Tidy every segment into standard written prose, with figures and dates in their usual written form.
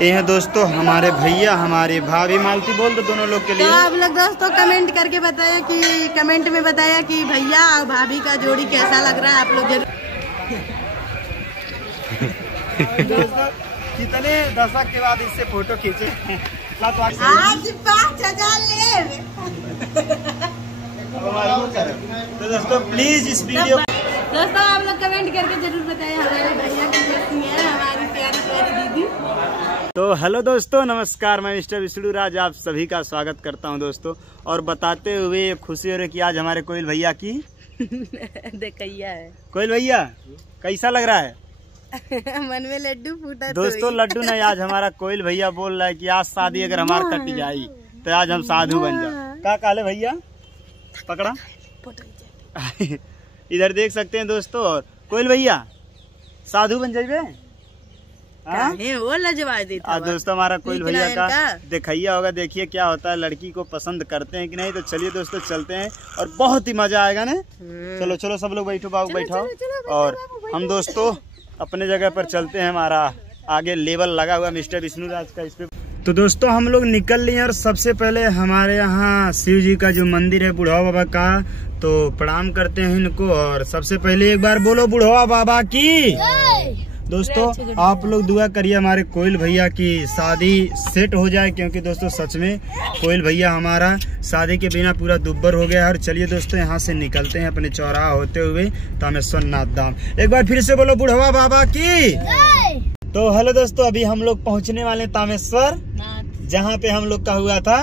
ये हैं दोस्तों हमारे भैया, हमारी भाभी। मालती बोल दो दोनों लोग के लिए। तो आप लोग दोस्तों कमेंट करके बताया कि कमेंट में बताया कि भैया और भाभी का जोड़ी कैसा लग रहा है। आप लोग जरूर कितने दशक के बाद इससे फोटो खींचे। आज 5000 ले। तो दोस्तों प्लीज इस वीडियो दोस्तों आप लोग कमेंट करके जरूर बताएं हमारे भैया की कैसी है हमारी प्यारी प्यारी दीदी। तो हेलो दोस्तों, नमस्कार। मैं मिस्टर विष्णु राज आप सभी का स्वागत करता हूं दोस्तों। और बताते हुए खुशी हो रही कि आज हमारे कोयल भैया की देखैया है। कोयल भैया कैसा लग रहा है? मन में लड्डू फूटा दोस्तों लड्डू नहीं, आज हमारा कोयल भैया बोल रहा है कि आज शादी अगर हमारा कट जाए तो आज हम साधु बन जाए। क्या काले भैया पकड़ा इधर देख सकते हैं दोस्तों। और कोयल भैया साधु बन जाइए। वो लजवा देता दोस्तों हमारा कोयल भैया का देखैया होगा। देखिए क्या होता है, लड़की को पसंद करते हैं कि नहीं। तो चलिए दोस्तों चलते हैं और बहुत ही मजा आएगा ना। चलो चलो सब लोग बैठो, बाबू बैठाओ। और हम दोस्तों अपने जगह पर चलते हैं। हमारा आगे लेवल लगा हुआ मिस्टर विष्णु राज का, इस पे। तो दोस्तों हम लोग निकल लिए और सबसे पहले हमारे यहाँ शिव जी का जो मंदिर है बुढ़वा बाबा का, तो प्रणाम करते हैं इनको। और सबसे पहले एक बार बोलो बुढ़वा बाबा की। दोस्तों आप लोग दुआ करिए हमारे कोयल भैया की शादी सेट हो जाए, क्योंकि दोस्तों सच में कोयल भैया हमारा शादी के बिना पूरा दुब्बर हो गया है। और चलिए दोस्तों यहाँ से निकलते हैं अपने चौराहा होते हुए तामेश्वर नाथ धाम। एक बार फिर से बोलो बुढ़वा बाबा की। तो हेलो दोस्तों, अभी हम लोग पहुँचने वाले तामेश्वर, जहाँ पे हम लोग का हुआ था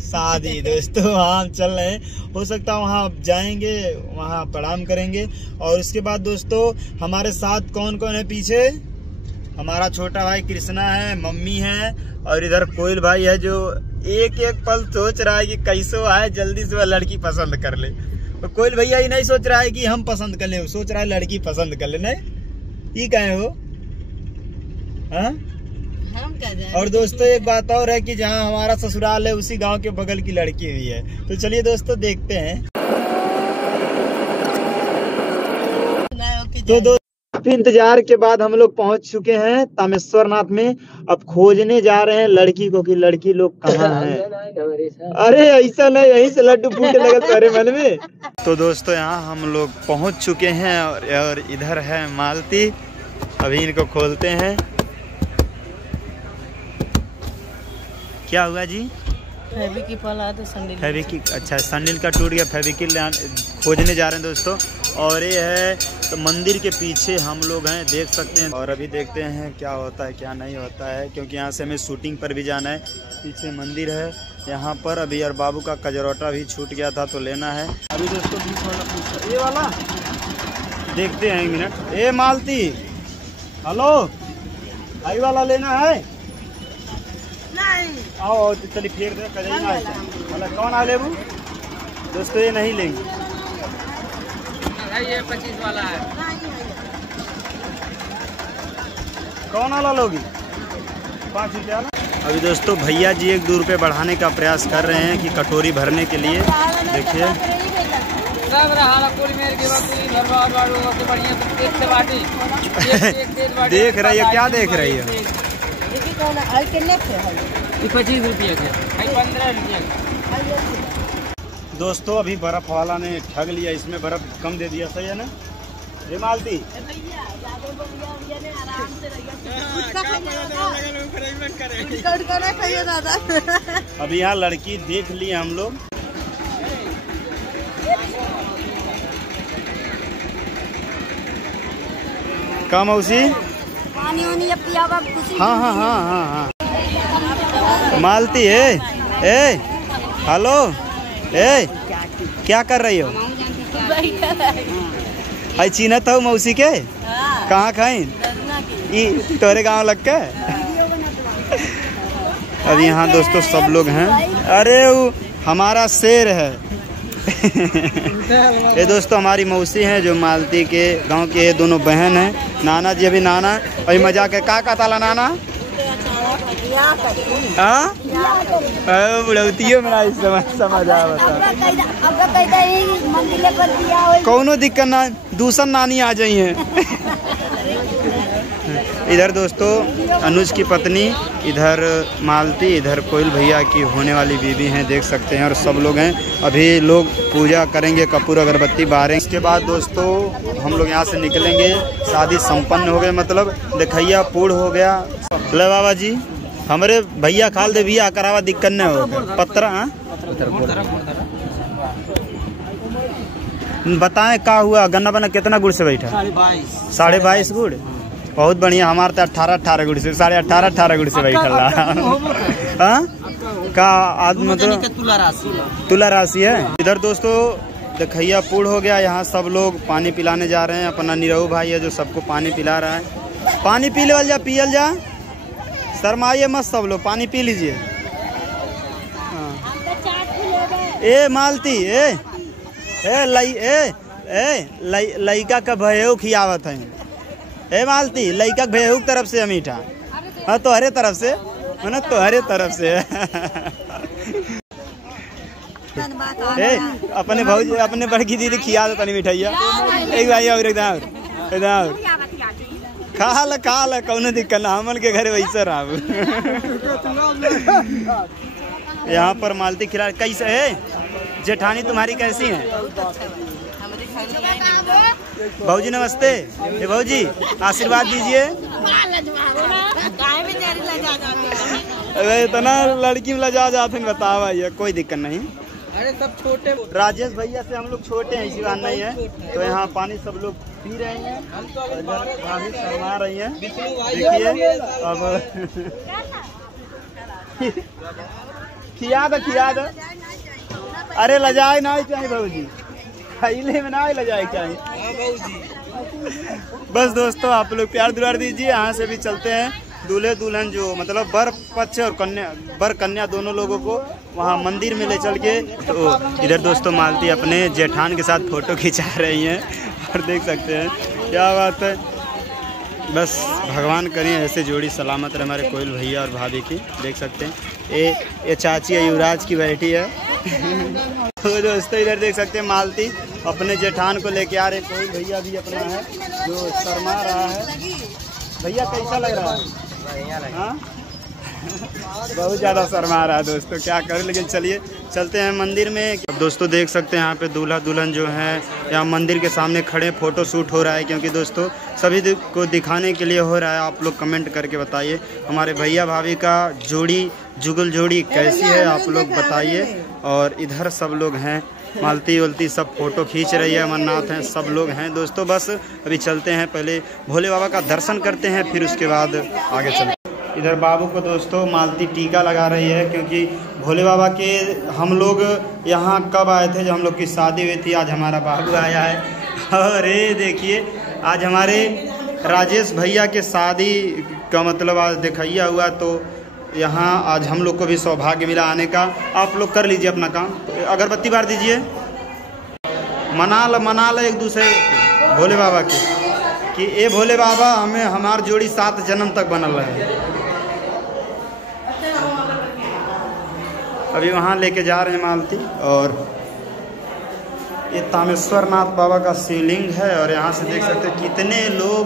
शादी। दोस्तों हम चल रहे हैं, हो सकता है वहाँ जाएंगे, वहाँ प्रणाम करेंगे। और उसके बाद दोस्तों हमारे साथ कौन कौन है पीछे? हमारा छोटा भाई कृष्णा है, मम्मी है, और इधर कोयल भाई है जो एक एक पल सोच रहा है कि कैसो आए जल्दी से वह लड़की पसंद कर ले। तो कोयल भैया ही नहीं सोच रहा है कि हम पसंद कर ले, सोच रहा है लड़की पसंद कर ले। नहीं ये कहे हो हाँ? और दोस्तों एक बात और है कि जहाँ हमारा ससुराल है उसी गांव के बगल की लड़की हुई है। तो चलिए दोस्तों देखते हैं। तो दोस्तों इंतजार के बाद हम लोग पहुंच चुके हैं तामेश्वर नाथ में। अब खोजने जा रहे हैं लड़की को कि लड़की लोग कहाँ हैं। अरे ऐसा नहीं, यहीं से लड्डू फूटने लगे तुम्हारे मन में। तो दोस्तों यहाँ हम लोग पहुँच चुके हैं और इधर है मालती। अभी इनको खोलते हैं। क्या हुआ जी? फेविकिक, अच्छा सैंडल का टूट गया, फेविकिक खोजने जा रहे हैं दोस्तों। और ये है तो मंदिर के पीछे हम लोग हैं, देख सकते हैं। और अभी देखते हैं क्या होता है क्या नहीं होता है, क्योंकि यहाँ से हमें शूटिंग पर भी जाना है। पीछे मंदिर है यहाँ पर। अभी यार बाबू का कजरौटा भी छूट गया था तो लेना है। अभी दोस्तों बीच वाला ये वाला देखते हैं, 1 मिनट। ए मालती हेलो, आई वाला लेना है? आओ चलिए फेर दे कौन आ लेबू? दोस्तों ये नहीं लेंगे, ये 25 वाला है। कौन वाला लोगी? 5 रुपया। अभी दोस्तों भैया जी 1-2 रुपये बढ़ाने का प्रयास कर रहे हैं कि कटोरी भरने के लिए। देखिए देख रही है, क्या देख रही है? 25 रुपये के 15 रुपये। दोस्तों अभी बर्फ वाला ने ठग लिया, इसमें बर्फ कम दे दिया। सही है ना ये मालती? अभी यहाँ लड़की देख ली हम लोग। कहाँ मौसी? हाँ हाँ हाँ हाँ हाँ मालती है। ए हेलो, ए क्या कर रही हो? आई चीनत हो मौसी के? कहाँ खाई? तोरे गांव लग के। अब यहाँ दोस्तों सब लोग हैं। अरे वो हमारा शेर है। ये दोस्तों हमारी मौसी हैं जो मालती के गांव के। ये दोनों बहन हैं। नाना जी अभी नाना अभी मजाक है। का ताला नाना हाँ बुढ़ौतियों में समझ आ कोनो दिक्कत ना, दूसर नानी आ जाई है। इधर दोस्तों अनुज की पत्नी, इधर मालती, इधर कोयल भैया की होने वाली बीवी हैं, देख सकते हैं। और सब लोग हैं, अभी लोग पूजा करेंगे, कपूर अगरबत्ती बारेंगे। इसके बाद दोस्तों हम लोग यहाँ से निकलेंगे। शादी संपन्न हो गए, मतलब देखैया पूर्ण हो गया। ले बाबा जी हमारे भैया खाल दे बिया करावा दिक्कत नहीं होगा। पत्रा बताएं का हुआ? गन्ना बना कितना गुड़ से बैठा? 22.5 गुड़। बहुत बढ़िया। हमारे तो 18 गुड़ से 18.5 गुड़ से बैठा का आज मतलब तुला राशि है। इधर दोस्तों देखैया पूर्ण हो गया। यहाँ सब लोग पानी पिलाने जा रहे हैं। अपना निरहू भाई है जो सबको पानी पिला रहा है। पानी पी ले जा, पियल जा, शर्माइए मत, सब लोग पानी पी लीजिए। ए मालती लइका का भयऊ खियावत है। ए मालती लइका के भयऊ तरफ से मीठा। हाँ तो हरे तरफ से ना, तो हरे तरफ से अपने भाई अपने बड़की दीदी खिया दो तनी मिठाइया। एक भाई और एकदम खा ल कौनो दिक्कत ना, हमन के घरे वैसे रहा। यहाँ पर मालती खिला। कैसे है जेठानी तुम्हारी, कैसी है? भाऊजी नमस्ते। ये भाऊजी आशीर्वाद दीजिए। इतना लड़की में लजा जाते बताओ भैया, कोई दिक्कत नहीं। अरे सब छोटे। राजेश भैया से हम लोग छोटे हैं, इसी बात नहीं है। तो यहाँ पानी सब लोग पी रहे हैं, भाभी शर्मा रही हैं। देखिए अब खिया दो। अरे लजाए ना चाहिए भाजी, खैले में ना लजाए चाहिए। बस दोस्तों आप लोग प्यार दुलार दीजिए। यहाँ से भी चलते हैं दूल्हे दुल्हन जो मतलब वर पक्ष और वर कन्या दोनों लोगों को वहाँ मंदिर में ले चल के। तो इधर दोस्तों मालती अपने जेठान के साथ फोटो खिंचा रही हैं और देख सकते हैं क्या बात है। बस भगवान करें ऐसे जोड़ी सलामत रहे हमारे कोयल भैया और भाभी की। देख सकते हैं ये चाची है युवराज की बेटी है। तो दोस्तों इधर देख सकते हैं मालती अपने जेठान को लेके आ रहे। कोयल भैया भी अपना है जो शर्मा रहा है। भैया कैसा लग रहा है? हाँ बहुत ज़्यादा शर्मा रहा है दोस्तों, क्या करें। लेकिन चलिए चलते हैं मंदिर में। दोस्तों देख सकते हैं यहाँ पे दूल्हा दुल्हन जो है यहाँ मंदिर के सामने खड़े, फोटो शूट हो रहा है। क्योंकि दोस्तों सभी को दिखाने के लिए हो रहा है। आप लोग कमेंट करके बताइए हमारे भैया भाभी का जोड़ी, जुगल जोड़ी कैसी है, आप लोग बताइए। और इधर सब लोग हैं, मालती वलती सब फोटो खींच रही है, अमरनाथ हैं, सब लोग हैं दोस्तों। बस अभी चलते हैं, पहले भोले बाबा का दर्शन करते हैं, फिर उसके बाद आगे चलते हैं। इधर बाबू को दोस्तों मालती टीका लगा रही है। क्योंकि भोले बाबा के हम लोग यहाँ कब आए थे, जब हम लोग की शादी हुई थी। आज हमारा बाबू आया है। और ये देखिए आज हमारे राजेश भैया के शादी का मतलब आज देखैया हुआ। तो यहाँ आज हम लोग को भी सौभाग्य मिला आने का। आप लोग कर लीजिए अपना काम, अगरबत्ती बार दीजिए, मना लो एक दूसरे भोले बाबा की कि ए भोले बाबा हमें हमार जोड़ी 7 जन्म तक बनल रहे। अभी वहाँ लेके जा रहे हैं मालती। और ये तामेश्वर नाथ बाबा का शिवलिंग है। और यहाँ से देख सकते हैं कितने लोग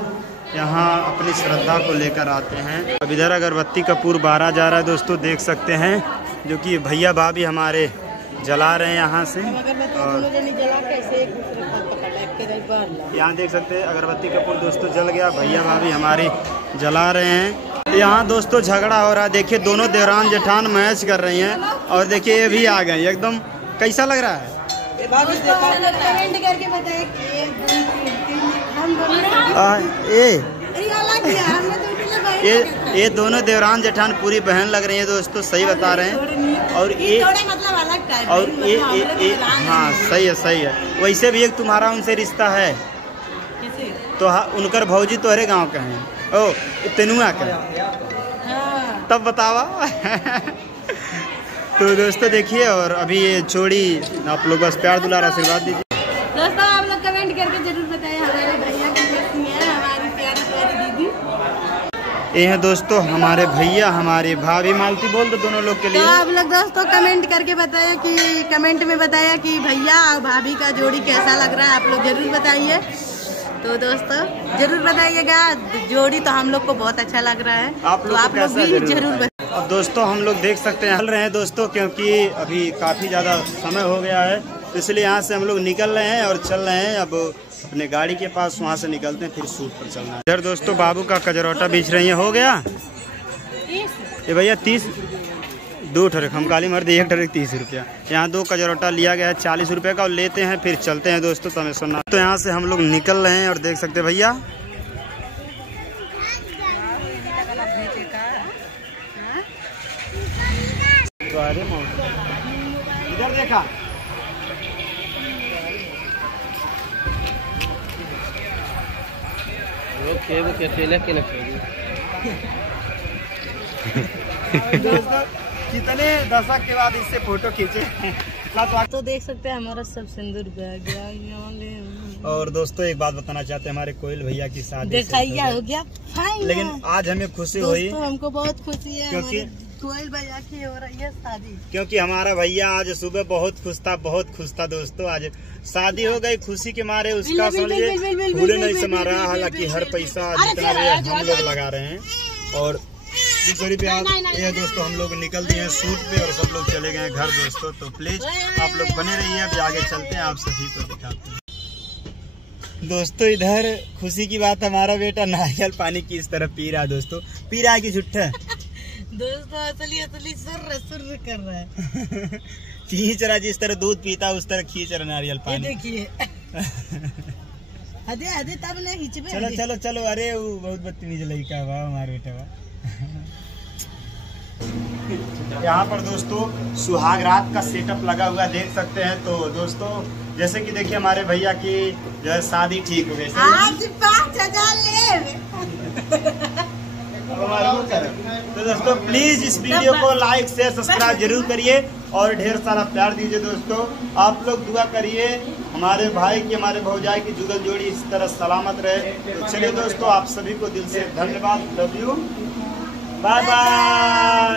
यहाँ अपनी श्रद्धा को लेकर आते हैं। अब इधर अगरबत्ती कपूर बारा जा रहा है दोस्तों, देख सकते हैं, जो कि भैया भाभी हमारे जला रहे हैं यहाँ से। और यहाँ देख सकते हैं अगरबत्ती कपूर दोस्तों जल गया, भैया भाभी हमारे जला रहे हैं। यहाँ दोस्तों झगड़ा हो रहा है। देखिए दोनों देवरान जेठान मैच कर रही हैं। और देखिए ये भी आ गए एकदम। कैसा लग रहा है? ये दोनों देवरान जेठान पूरी बहन लग रही है दोस्तों, सही बता रहे हैं। और ये हाँ सही है। वैसे भी एक तुम्हारा उनसे रिश्ता है तो उनकर भौजी तोहरे गांव के हैं। ओ तेनुआ का तब बतावा। तो दोस्तों देखिए, और अभी ये जोड़ी आप लोग बस प्यार दुलार आशीर्वाद दीजिए। दोस्तों आप लोग कमेंट करके जरूर बताइए हमारे भैया की कैसी है, हमारी प्यारी प्यारी दीदी। ये हैं दोस्तों हमारे भैया हमारी भाभी। मालती बोल दो दोनों लोग के लिए। तो आप लोग दोस्तों कमेंट करके बताइए कि भैया और भाभी का जोड़ी कैसा लग रहा है, आप लोग जरूर बताइए। तो दोस्तों जरूर बताइएगा, जोड़ी तो हम लोग को बहुत अच्छा लग रहा है, तो आप लोग भी जरूर बताइए। अब दोस्तों हम लोग देख सकते हैं, चल रहे हैं दोस्तों, क्योंकि अभी काफ़ी ज़्यादा समय हो गया है, इसलिए यहाँ से हम लोग निकल रहे हैं और चल रहे हैं अब अपने गाड़ी के पास, वहाँ से निकलते हैं, फिर शूट पर चलना है। इधर दोस्तों बाबू का कजरौटा बेच रही है, हो गया ये भैया 30, 2 ठरक हम काली मर्द, 1 ठरक 30 रुपया। यहाँ 2 कजरौटा लिया गया है 40 रुपये का, और लेते हैं फिर चलते हैं दोस्तों तमेश्वर। तो यहाँ से हम लोग निकल रहे हैं और देख सकते हैं भैया इधर देखा कितने दशक के बाद इससे फोटो खींचे। तो देख सकते हैं हमारा सब सिंदूर बह गया। और दोस्तों एक बात बताना चाहते हैं, हमारे कोयल भैया की शादी दिखाइया हो गया, लेकिन आज हमें खुशी हुई, हमको बहुत खुशी है क्योंकि कोयल भैया की हो रही है शादी, क्योंकि हमारा भैया आज सुबह बहुत खुश था दोस्तों। आज शादी हो गई, खुशी के मारे उसका समझिए भूले नहीं समा रहा, हालांकि हर पैसा जितना भी हम लोग लगा रहे हैं। और ये दोस्तों हम लोग निकल दिए हैं शूट पे और सब लोग चले गए घर दोस्तों। तो प्लीज आप लोग बने रहिए, अभी आगे चलते हैं, आप सभी को दिखाते हैं। दोस्तों इधर खुशी की बात, हमारा बेटा नारियल पानी की इस तरह पी रहा है दोस्तों, पी रहा है कि झुट्ठा दोस्तों असली सुर कर रहा है। खींच रहा, जिस तरह दूध पीता उस तरह खींच रहा नारियल पानी। देखिए अदे तब नहीं खींचबे। चलो चलो चलो, अरे वो बहुत बदतमीज लड़का है हमारा बेटा बा। यहाँ पर दोस्तों सुहाग रात का सेटअप लगा हुआ देख सकते हैं। तो दोस्तों जैसे कि देखिए हमारे भैया की जो है शादी ठीक हो गई, आज 5,000 ले। तो दोस्तों प्लीज इस वीडियो को लाइक शेयर सब्सक्राइब जरूर करिए और ढेर सारा प्यार दीजिए दोस्तों। आप लोग दुआ करिए हमारे भाई की, हमारे भौजाई की जुगल जोड़ी इस तरह सलामत रहे। तो चलिए दोस्तों आप सभी को दिल से धन्यवाद, लव यू, बाय बाय।